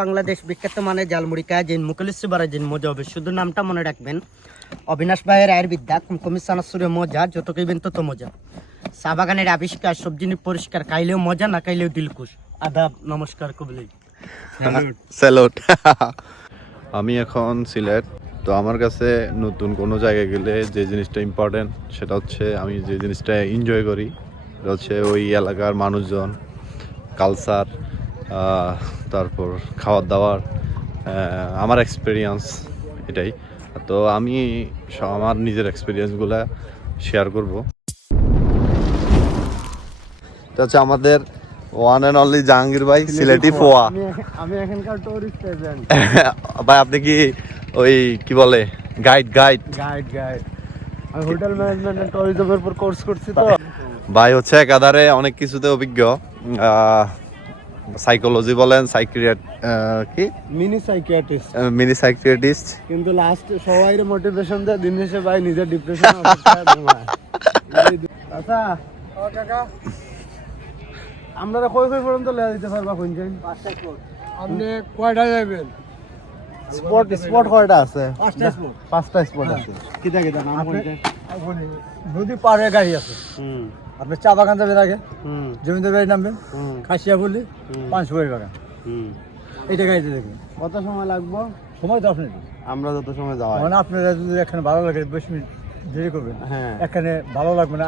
বাংলাদেশ বিখ্যাত মানে ঝালমুড়ি খায় যে মুখলিসি বারে যে মজা হবে, শুধু নামটা মনে রাখবেন। অবিনাশ ভাইয়ের আয়ের বিদ্যা কুমকুমি সানাসুরে মজা, যত খাইবেন তত মজা। চা বাগানের আবিষ্কার, সবজি পরিষ্কার, খাইলেও মজা, না খাইলেও দিলকুশ। আদাব, নমস্কার, কবলি, স্যালুট। আমি এখন সিলেট, তো আমার কাছে নতুন কোনো জায়গায় গেলে যে জিনিসটা ইম্পর্টেন্ট সেটা হচ্ছে আমি যে জিনিসটা এনজয় করি সেটা হচ্ছে ওই এলাকার মানুষজন, কালচার, তারপর খাবার দাবার, আমার এক্সপিরিয়েন্স এটাই। তো আমি আমার নিজের এক্সপিরিয়েন্সগুলো শেয়ার করব। এটা হচ্ছে আমাদের ওয়ান অ্যান্ড অনলি জাহাঙ্গীর ভাই, সিলেটি ফোয়া। আমি এখানকার টুরিস্ট এজেন্ট ভাই আপনি কি ওই কি বলে গাইড? আমি হোটেল ম্যানেজমেন্ট এন্ড ট্যুরিজমের উপর কোর্স করছি। তো ভাই হচ্ছে একাধারে অনেক কিছুতে অভিজ্ঞ, সাইকোলজি বলেন, মিনি সাইকিয়াট্রিস্ট। কিন্তু লাস্ট সবাই মোটিভেশন দেয়, দিন শেষে ভাই নিজের ডিপ্রেশন। আচ্ছা কাকা, আমরা কই পর্যন্ত লেয়া দিতে পারবা? কোন যাই আপনি কয়টা যাবেন? স্পট কয়টা আছে? পাঁচটা স্পট আছে। কিটা নাম কোনটা? যদি পারে গাড়ি আছে। আপনি চা বাগান যাবেন আগে, জমিদার বাড়ি নামবেন, খাসিয়া বলি, পাঁচপুরের বাগান, এইটা গাড়িতে দেখবেন। কত সময় লাগবে? সময় তো আপনি, আমরা যত সময় যাওয়া মানে আপনারা যদি এখানে ভালো লাগে 20 মিনিট দেরি করবেন, হ্যাঁ এখানে ভালো লাগবে না,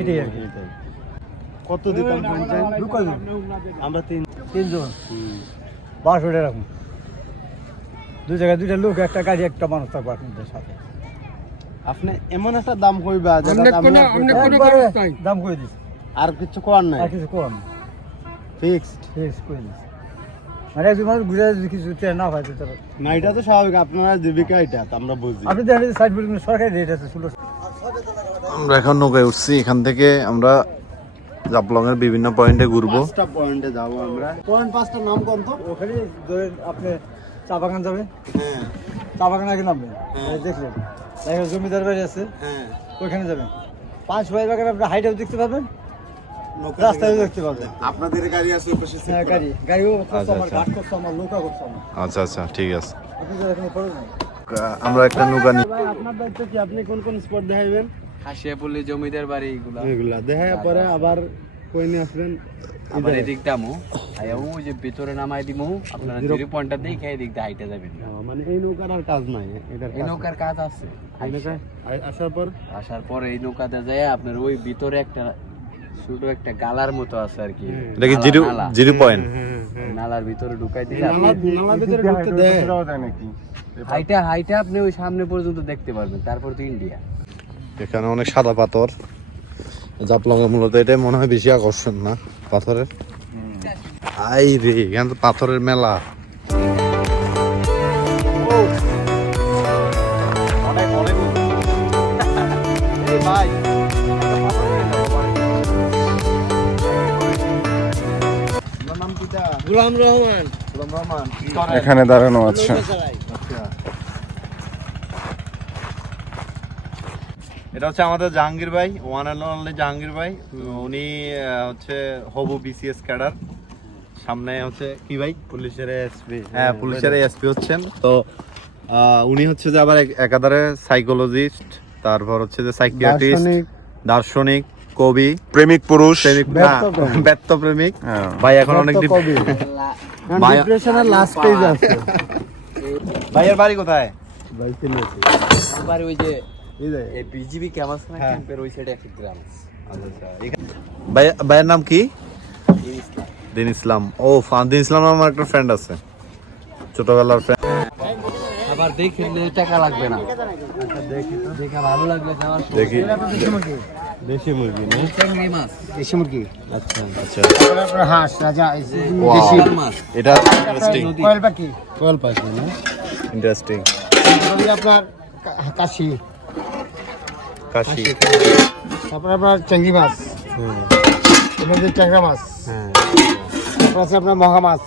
এটাই আর কি। কত দিতাম? আমরা তিনজন 1200 টাকা রাখুন। দুই জায়গায় দুইটা লোক, একটা গাড়ি, একটা মানুষ থাকবে আপনাদের সাথে। আপনি এমন একটা দাম কইবা দাম কই দিস, আর কিছু করার নাই, আর কিছু করার নাই, ফিক্সড কই দিস। মানে একজন মানুষ ঘুরে যদি কিছু না পাইতে না, এটা তো স্বাভাবিক, আপনারা জীবিকা এটা আমরা বুঝি। আপনি দেখেন সাইড বিল্ডিং সরকারি রেট আছে 1600। আমরা এখন নৌকায় উঠছি, এখান থেকে আমরা জাফলং এর বিভিন্ন পয়েন্টে ঘুরবো। 5টা পয়েন্টে যাবো আমরা। পয়েন্ট 5টার নাম কোন? তো ওখানে ধরেন আপনি চা বাগান যাবেন, হ্যাঁ চা বাগান আগে নামবেন, দেখলেন দেখেন জমিদার বাড়ি আছে, হ্যাঁ ওইখানে যাবেন। 5 ভাই বাগান আপনি হাইটেও দেখতে পাবেন, রাস্তায়ও দেখতে পাবেন। আপনাদের গাড়ি আছে ওই পাশে? হ্যাঁ গাড়িও করছে আমার, ঘাট করছে আমার, নৌকা করছে আমার। আচ্ছা ঠিক আছে। আপনি যাবেন পড়ে না, আমরা একটা নৌকা নিই। ভাই আপনার দায়িত্ব কি? আপনি কোন কোন স্পট দেখাইবেন? খাসিয়াপল্লী, জমিদার বাড়ি, এগুলা দেখায় পরে আবার কই নিয়ে আসবেন, আবার এদিক দামো আয়া ওই যে ভিতরে নামাই দিমু, আপনারা 0 পয়েন্টটা দেখে এদিক দিয়ে হাইটে যাবেন। মানে এই নৌকার আর কাজ নাই, এই নৌকার কাজ আছে। আসার পর এই নৌকাতে যায় আপনার ওই ভিতরে একটা ছোট একটা গালার মতো আছে আর কি, এটা কি 0 পয়েন্ট? নালার ভিতরে ঢুকাই দিলে নালার ভিতরে ঢুকতে দেয় নাকি? হাইটা আপনি ওই সামনে পর্যন্ত দেখতে পারবেন, তারপর তো ইন্ডিয়া। এখানে অনেক সাদা পাথর, জাফলং এর মূলত এটাই মনে হয় বেশি আকর্ষণ না পাথরের। আই রে, এখানে তো পাথরের মেলা। গোলাম রহমান এখানে দাঁড়ানো আছে। এটা হচ্ছে আমাদের জাহাঙ্গীর ভাই, ওয়ান অ্যান্ড অনলি জাহাঙ্গীর ভাই। উনি হচ্ছে হবু বিসিএস ক্যাডার। সামনে হচ্ছে কি ভাই? পুলিশের এসপি। হ্যাঁ পুলিশের এসপি হচ্ছেন। তো উনি হচ্ছে যে আবার একাধারে সাইকোলজিস্ট, তারপর হচ্ছে যে সাইকিয়াট্রিস্ট, দার্শনিক, কবি, প্রেমিক পুরুষ, ব্যর্থ প্রেমিক। ভাই এখন অনেক ডিপ্রেশনের লাস্ট স্টেজ আছে। ভাইয়ের বাড়ি কোথায়? ভাই সিলেটে। আমার বাড়ি ওই যে এই বিজিবি ক্যাম্পাস না, ক্যাম্পের ওই সাইডে একটা গ্রাম। আচ্ছা ভাইয়ের নাম কি? দিন ইসলাম। ও দিন ইসলাম আমার একটা ফ্রেন্ড আছে, ছোটবেলার ফ্রেন্ড। আবার দেখলে টাকা লাগবে না, দেখে ভালো লাগলে যাওয়ার সময় দেখি। দেশি মুরগি না? চিংড়ি মাছ, দেশি মুরগি। আচ্ছা তারপরে হাঁস, রাজা, দেশি মাছ। এটা ইন্টারেস্টিং, কোয়েল পাখি না? ইন্টারেস্টিং। আপনার কাশি, তারপরে আপনার চিংড়ি মাছ, ট্যাংরা মাছ, তারপর আছে আপনার মহা মাছ,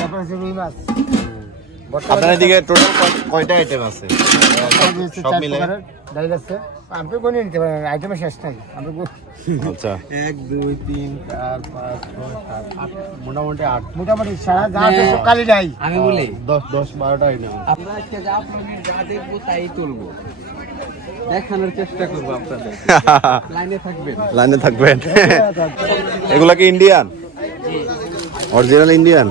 তারপর আছে রুই মাছ। আপনার এদিকে টোটাল কয়টা আইটেম আছে সব মিলে? ডাইল আছে, আপনি কোন নিতে পারেন, আইটেমের শেষ নাই। আপনি আচ্ছা 1 2 3 4 5 6 7 8 মোটামুটি 8 মোটামুটি সারা যা আছে সব কালি নাই। আমি বলি 10 12টা আইটেম। আমরা আজকে যা আপনাদের যা দেখবো তাই তুলবো, দেখানোর চেষ্টা করবো আপনাদের। লাইনে থাকবেন। লাইনে থাকবেন। এগুলা কি ইন্ডিয়ান? Original Indian?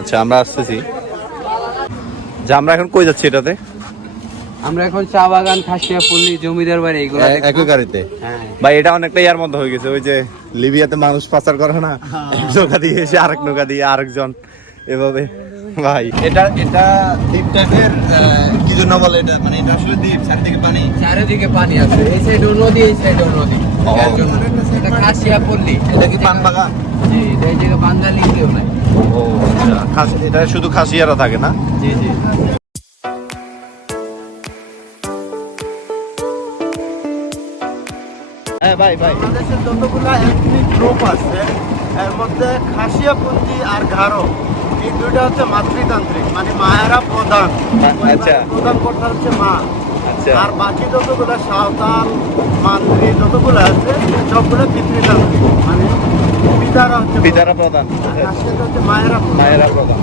আচ্ছা আমরা আসতেছি। যে আমরা এখন কই যাচ্ছি এটাতে? আমরা এখন চা বাগান, খাসিয়া পল্লী, জমিদার বাড়ি এগুলো একই গাড়িতে? হ্যাঁ ভাই এটা অনেকটা ইয়ার মধ্যে হয়ে গেছে, ওই যে লিবিয়াতে মানুষ পাচার করে না, এক নৌকা দিয়ে এসে আরেক নৌকা দিয়ে আরেকজন এভাবে। ভাই এটা দ্বীপ টাইপের, কি জন্য বলে এটা, মানে এটা আসলে দ্বীপ, চারদিকে পানি। চারিদিকে পানি আছে, এই সাইডেও নদী, এই সাইডেও নদী। এর জন্য এটা খাসিয়া পল্লী। এটা কি পান বাগান? জি, এই জায়গায় বাঙালি কেউ নাই। ও আচ্ছা, এটা শুধু খাসিয়ারা থাকে না? জি জি। হ্যাঁ ভাই বাংলাদেশের যতগুলো এথনিক গ্রুপ আছে এর মধ্যে খাসিয়াপন্থী আর গারো এই দুইটা হচ্ছে মাতৃতান্ত্রিক, মানে মায়েরা প্রধান। আচ্ছা। প্রধান কর্তা হচ্ছে মা। আচ্ছা আর বাকি যতগুলো সাঁওতাল, মান্দ্রি যতগুলো আছে সবগুলো পিতৃতান্ত্রিক, মানে পিতারা হচ্ছে পিতারা প্রধান, খাসিয়াতে হচ্ছে মায়েরা প্রধান। মায়েরা প্রধান।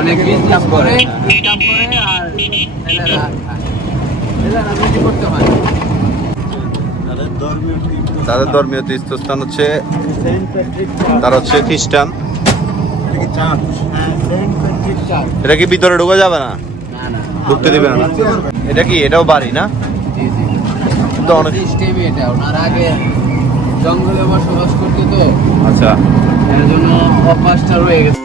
অনেক বিজনেস করে, ইনকাম করে, আর এলারা রুজি করতে হয়। তাদের ধর্মীয় তীর্থস্থান হচ্ছে, সেন্ট প্যাট্রিক তার হচ্ছে খ্রিস্টান। চার্চ। হ্যাঁ, সেন্ট প্যাট্রিক চার্চ। এটা কি ভিতরে ঢোকা যাবে না? না না, ঢুকতে দিবে না? এটা কি, এটাও বাড়ি না? জি জি। কিন্তু অনেক, সিস্টেমই এটা, ওনার আগে জঙ্গলে বসবাস করতে তো, আচ্ছা এর জন্য অভ্যাসটা রয়ে গেছে।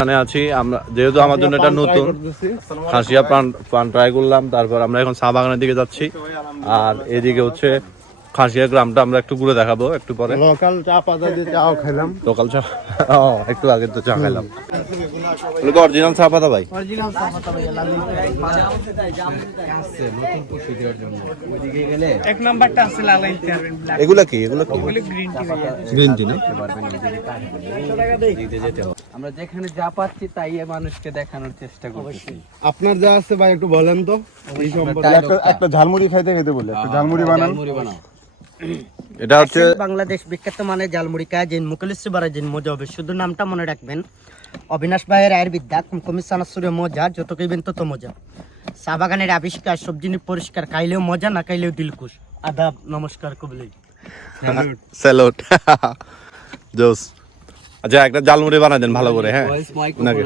এখানে আছি আমরা, যেহেতু আমার জন্য এটা নতুন, খাসিয়া পান ট্রাই করলাম। তারপর আমরা এখন চা বাগানের দিকে যাচ্ছি, আর এদিকে হচ্ছে খাসিয়া গ্রামটা আমরা একটু ঘুরে দেখাবো একটু পরে। লোকাল চা পাতা দিয়ে চাও খেলাম। লোকাল চা, একটু আগে তো চা খাইলাম। অরিজিনাল চা পাতা ভাই? অরিজিনাল চা পাতা ভাই, লাল আছে নতুন পশু দেওয়ার জন্য, ওইদিকে গেলে এক নাম্বারটা আছে লাল আইতে আর ব্ল্যাক। এগুলা কি, এগুলো কি? গ্রিন টি ভাই। গ্রিন টি না? আমরা যেখানে যা পাচ্ছি তাই মানুষকে দেখানোর চেষ্টা করছি। আপনার যা আছে ভাই একটু বলেন তো এই সম্পর্কে। একটা ঝালমুড়ি খাইতে বলে একটা ঝালমুড়ি বানান। এটা হচ্ছে বাংলাদেশ বিখ্যাত মানে ঝালমুড়ি খায় যে মুখলিসি বাড়া যে মজা হবে, শুধু নামটা মনে রাখবেন। অবিনাশ ভাইয়ের আয়ুর্বিদ্যা কুমকুমি সানাসুরে মজা, যত খাইবেন তত মজা। চা বাগানের আবিষ্কার, সবজি পরিষ্কার, খাইলেও মজা, না খাইলেও দিলকুশ। আদাব, নমস্কার, কবলি। স্যালুট। জোস। আচ্ছা একটা জালমুড়ি বানাই দেন ভালো করে। হ্যাঁ নাকি?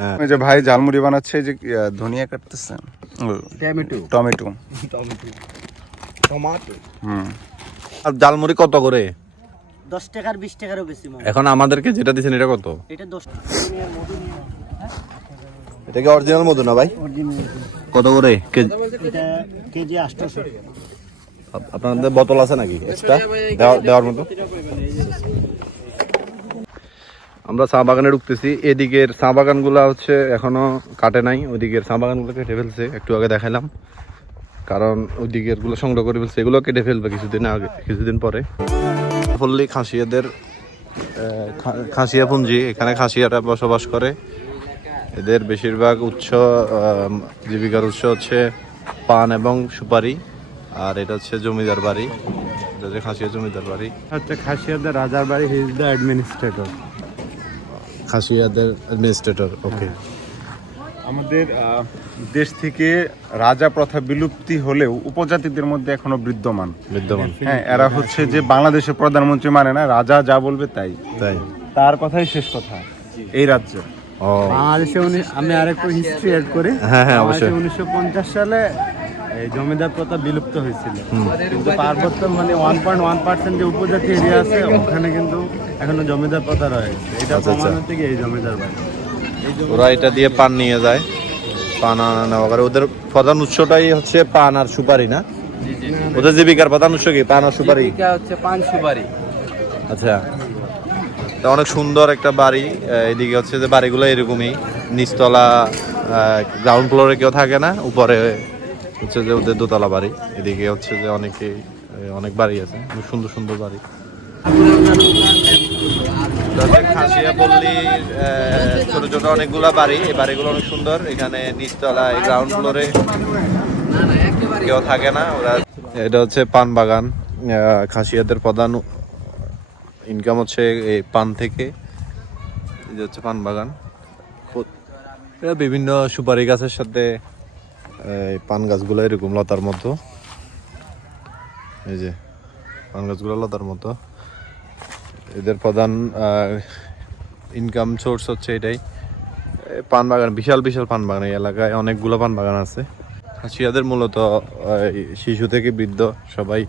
হ্যাঁ ওই যে ভাই ঝালমুড়ি বানাচ্ছে, এই যে ধনিয়া কাটতেছেন, টমেটো। হুম। আর জালমুড়ি কত করে? 10 টাকার 20 টাকারও বেশি মনে। এখন আমাদেরকে যেটা দিচ্ছেন এটা কত? এটা 10 এটা কি অরিজিনাল মধু না ভাই? কত করে এটা কেজি 800। আপনাদের বোতল আছে নাকি এক্সট্রা দেওয়ার মতো? আমরা চা বাগানে ঢুকতেছি। এদিকের চা বাগানগুলো হচ্ছে এখনো কাটে নাই, ওইদিকের চা বাগানগুলো কেটে ফেলছে, একটু আগে দেখালাম। কারণ ওইদিকের গুলো সংগ্রহ করে ফেলছে, এগুলো কেটে ফেলবে কিছুদিন পরে। পল্লী খাসিয়াদের খাসিয়াপুঞ্জি, এখানে খাসিয়ারা বসবাস করে। এদের বেশিরভাগ জীবিকার উৎস হচ্ছে পান এবং সুপারি। আর এটা হচ্ছে জমিদার বাড়ি, এটা হচ্ছে খাসিয়া জমিদার বাড়ি। হচ্ছে খাসিয়াদের রাজার বাড়ি, হি ইজ দ্য অ্যাডমিনিস্ট্রেটর। খাসিয়াদের অ্যাডমিনিস্ট্রেটর, ওকে। আমাদের দেশ থেকে রাজা প্রথা বিলুপ্তি হলেও উপজাতিদের মধ্যে এখনো বিদ্যমান। হ্যাঁ, এরা হচ্ছে যে বাংলাদেশের প্রধানমন্ত্রী মানে না, রাজা যা বলবে তাই তাই তার কথাই শেষ কথা এই রাজ্য। ও বাংলাদেশে আমি আরেকটু হিস্ট্রি অ্যাড করি। হ্যাঁ, অবশ্যই। 1950 সালে এই জমিদার প্রথা বিলুপ্ত হয়েছিল, কিন্তু পার্বত্য মানে 1.1% যে উপজাতি এরিয়া আছে ওখানে কিন্তু এখনো জমিদার প্রথা রয়েছে। এটা আচ্ছা, আচ্ছা। প্রমাণ থেকে এই জমিদার বাড়ি। ওরা এটা দিয়ে পান নিয়ে যায়, পান আনা নেওয়া করে। ওদের প্রধান উৎসটাই হচ্ছে পান আর সুপারি না? ওদের জীবিকার প্রধান উৎস কি পান আর সুপারি? এটা হচ্ছে পান সুপারি। আচ্ছা, তা অনেক সুন্দর একটা বাড়ি। এদিকে হচ্ছে যে বাড়িগুলো এরকমই, নিচতলা গ্রাউন্ড ফ্লোরে কেউ থাকে না, উপরে হচ্ছে যে ওদের দোতলা বাড়ি। এদিকে হচ্ছে যে অনেক বাড়ি আছে, খুব সুন্দর সুন্দর বাড়ি। খাসিয়া পল্লীর ছোট ছোট অনেকগুলা বাড়ি, এই বাড়িগুলো অনেক সুন্দর। এখানে নিচতলায় গ্রাউন্ড ফ্লোরে কেউ থাকে না ওরা। এটা হচ্ছে পান বাগান। খাসিয়াদের প্রধান ইনকাম হচ্ছে এই পান থেকে। এটা হচ্ছে পান বাগান। এটা বিভিন্ন সুপারি গাছের সাথে এই পান গাছগুলো এরকম লতার মতো, এই যে পান গাছগুলো লতার মতো। এদের প্রধান ইনকাম সোর্স হচ্ছে এটাই, পান বাগান। বিশাল বিশাল পান বাগান, এই এলাকায় অনেকগুলো পান বাগান আছে। খাসিয়াদের মূলত শিশু থেকে বৃদ্ধ সবাই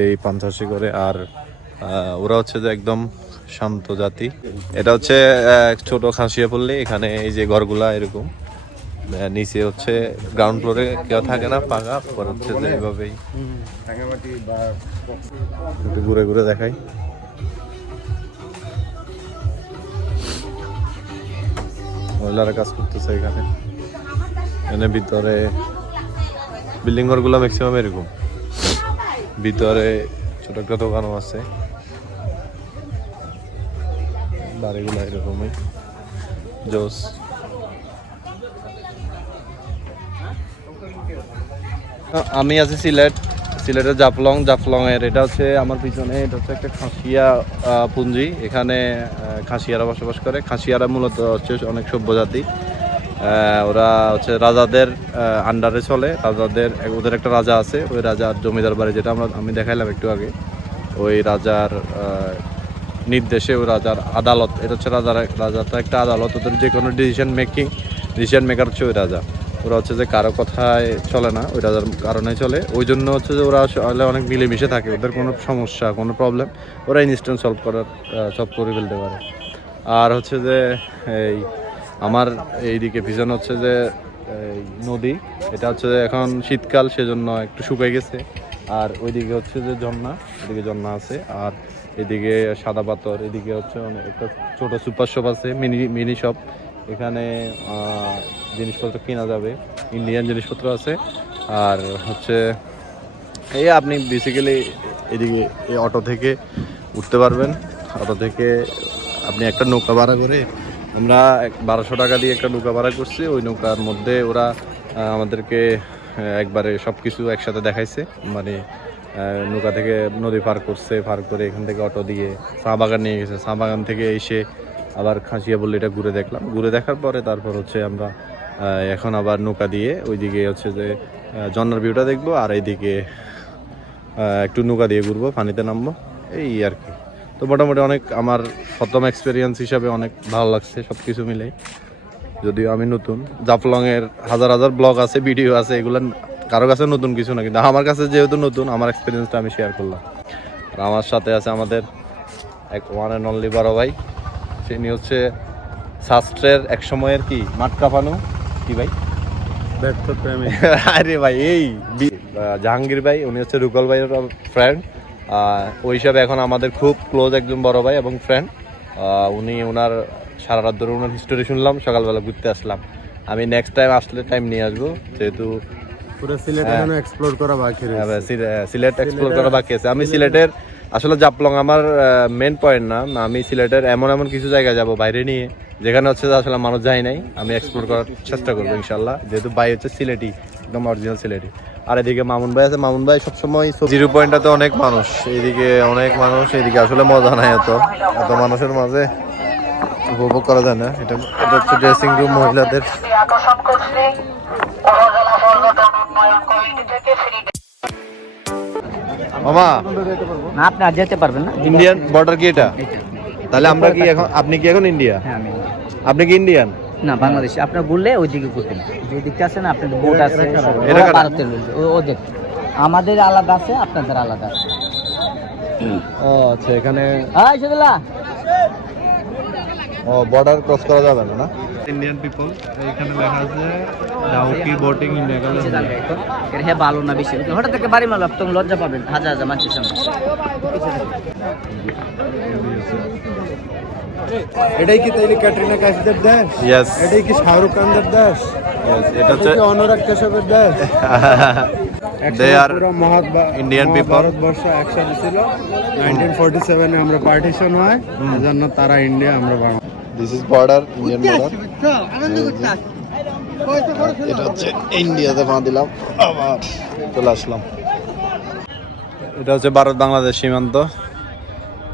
এই পান চাষি করে। আর ওরা হচ্ছে যে একদম শান্ত জাতি। এটা হচ্ছে ছোট খাসিয়া পল্লী। এখানে এই যে ঘরগুলা এরকম, নিচে হচ্ছে গ্রাউন্ড ফ্লোরে কেউ থাকে না, পাকা। পরে হচ্ছে যে এইভাবেই একটু ঘুরে ঘুরে দেখাই। মহিলারা কাজ করতেছে এখানে। এখানে ভিতরে বিল্ডিং ঘরগুলো ম্যাক্সিমাম এরকম, ভিতরে ছোট একটা দোকানও আছে। বাড়িগুলো এরকমই জোস। আমি আছি সিলেটের জাফলং এর। এটা হচ্ছে আমার পিছনে, এটা হচ্ছে একটা খাসিয়া পুঞ্জি। এখানে খাসিয়ারা বসবাস করে। খাসিয়ারা মূলত হচ্ছে অনেক সভ্য জাতি। ওরা হচ্ছে রাজাদের আন্ডারে চলে। ওদের একটা রাজা আছে, ওই রাজার জমিদার বাড়ি, যেটা আমি দেখাইলাম একটু আগে। ওই রাজার নির্দেশে ওই রাজার আদালত, এটা হচ্ছে রাজাটা একটা আদালত। ওদের যে কোনো ডিসিশন মেকার হচ্ছে ওই রাজা। ওরা হচ্ছে যে কারো কথায় চলে না, ওই রাজার কারণে চলে। ওই জন্য হচ্ছে যে ওরা আসলে অনেক মিলেমিশে থাকে। ওদের কোনো সমস্যা, কোনো প্রবলেম ওরা ইনস্ট্যান্ট সলভ করে ফেলতে পারে। আর হচ্ছে যে এই আমার এইদিকে পিছনে হচ্ছে যে এই নদী। এটা হচ্ছে যে এখন শীতকাল, সেজন্য একটু শুকিয়ে গেছে। আর ওইদিকে হচ্ছে যে এদিকে ঝর্ণা আছে। আর এদিকে সাদা পাথর। এদিকে হচ্ছে অনেক একটা ছোটো সুপার শপ আছে, মিনি শপ। এখানে জিনিসপত্র কেনা যাবে, ইন্ডিয়ান জিনিসপত্র আছে। আর হচ্ছে এই আপনি বেসিক্যালি এদিকে এই অটো থেকে উঠতে পারবেন। অটো থেকে আপনি একটা নৌকা ভাড়া করে, আমরা 1200 টাকা দিয়ে একটা নৌকা ভাড়া করছি। ওই নৌকার মধ্যে ওরা আমাদেরকে একবারে সব কিছু একসাথে দেখাইছে। মানে নৌকা থেকে নদী পার করে এখান থেকে অটো দিয়ে চা বাগান নিয়ে গেছে। চা বাগান থেকে এসে আবার খাসিয়া বললে এটা ঘুরে দেখলাম। ঘুরে দেখার পরে তারপর হচ্ছে আমরা এখন আবার নৌকা দিয়ে ওইদিকে হচ্ছে যে ঝর্ণার ভিউটা দেখবো। আর এইদিকে একটু নৌকা দিয়ে ঘুরবো, পানিতে নামবো, এই আর কি। তো মোটামুটি অনেক আমার প্রথম এক্সপিরিয়েন্স হিসাবে অনেক ভালো লাগছে সব কিছু মিলেই। যদিও আমি নতুন, জাফলংয়ের হাজার হাজার ব্লগ আছে, ভিডিও আছে, এগুলো কারো কাছে নতুন কিছু না, কিন্তু আমার কাছে যেহেতু নতুন, আমার এক্সপিরিয়েন্সটা আমি শেয়ার করলাম। আর আমার সাথে আছে আমাদের এক ওয়ান অ্যান্ড অনলি বড় ভাই। তিনি হচ্ছে শাস্ত্রের এক সময়ের কি মাঠ কাঁপানো কি ভাই, ব্যর্থ প্রেমী। আরে ভাই এই জাহাঙ্গীর ভাই, উনি হচ্ছে রুকল ভাইয়ের ফ্রেন্ড। ওই হিসাবে এখন আমাদের খুব ক্লোজ একজন বড় ভাই এবং ফ্রেন্ড। উনি ওনার সারা রাত ধরে ওনার হিস্টোরি শুনলাম, সকালবেলা ঘুরতে আসলাম। আমি নেক্সট টাইম আসলে টাইম নিয়ে আসবো, যেহেতু পুরো সিলেট এখনো এক্সপ্লোর করা বাকি রয়েছে। সিলেট এক্সপ্লোর করা বাকি আছে। আমি সিলেটের আসলে জাফলং আমার মেন পয়েন্ট না, আমি সিলেটের এমন কিছু জায়গায় যাব বাইরে নিয়ে, যেখানে হচ্ছে আসলে মানুষ যায় নাই। আমি এক্সপ্লোর করার চেষ্টা করবো ইনশাল্লাহ, যেহেতু ভাই হচ্ছে সিলেটি, একদম অরিজিনাল সিলেটি। আর এদিকে মামুন ভাই আছে। মামুন ভাই সবসময় 0 পয়েন্টটাতে অনেক মানুষ, এইদিকে অনেক মানুষ, এইদিকে আসলে মজা নাই এত মানুষের মাঝে। উপভোগ করা যায় না। এটা এটা হচ্ছে ড্রেসিং রুম মহিলাদের। মামা না আপনি আর যেতে পারবেন না। ইন্ডিয়ান বর্ডার কি এটা? তাহলে আমরা কি এখন, আপনি কি এখন ইন্ডিয়া? হ্যাঁ আমি আপনি কি ইন্ডিয়ান? না বাংলাদেশে। আপনার ঘুরলে ওই দিকে ঘুরতেন, যে দিকটা আছে না আপনাদের বোট আছে, এরা কারা? ভারতের লোক, ওদের আমাদের আলাদা আছে, আপনাদের আলাদা আছে। ও আচ্ছা, এখানে হ্যাঁ সেদুল্লাহ ও বর্ডার ক্রস করা যাবে না, না? ইন্ডিয়ান পিপল এখানে লেখা আছে ডাউকি বোটিং ইন্ডিয়া গেলে। এর হ্যাঁ ভালো না বেশি, হঠাৎ থেকে বাড়ি মারলো তুমি লজ্জা পাবেন হাজার হাজার মানুষের সামনে। এটাই কি তাইলে ক্যাটরিনা কাইফদের দেশ? ইয়েস এটাই কি শাহরুখ খানদের দেশ? এটা হচ্ছে কি অনুরাগ কাশ্যপের দেশ? দে আর পুরো Indian people. ভারতবর্ষ একসাথে ছিল। 1947 এ আমরা পার্টিশন হয়, এজন্য তারা ইন্ডিয়া, আমরা Bangla. This is border, Indian border. এটা হচ্ছে ইন্ডিয়াতে পা দিলাম, আবার চলে আসলাম। এটা হচ্ছে ভারত বাংলাদেশ সীমান্ত।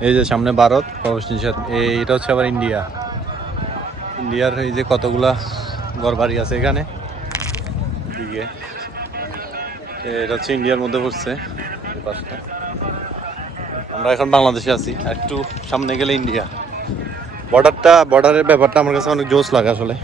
এই যে সামনে ভারত প্রবেশ নিষেধ। এইটা হচ্ছে আবার ইন্ডিয়া। ইন্ডিয়ার এই যে কতগুলা ঘর বাড়ি আছে এখানে দিকে। এটা হচ্ছে ইন্ডিয়ার মধ্যে পড়ছে এই পাশটা। আমরা এখন বাংলাদেশে আছি, একটু সামনে গেলে ইন্ডিয়া। বর্ডারের ব্যাপারটা আমার কাছে অনেক জোশ লাগে আসলে।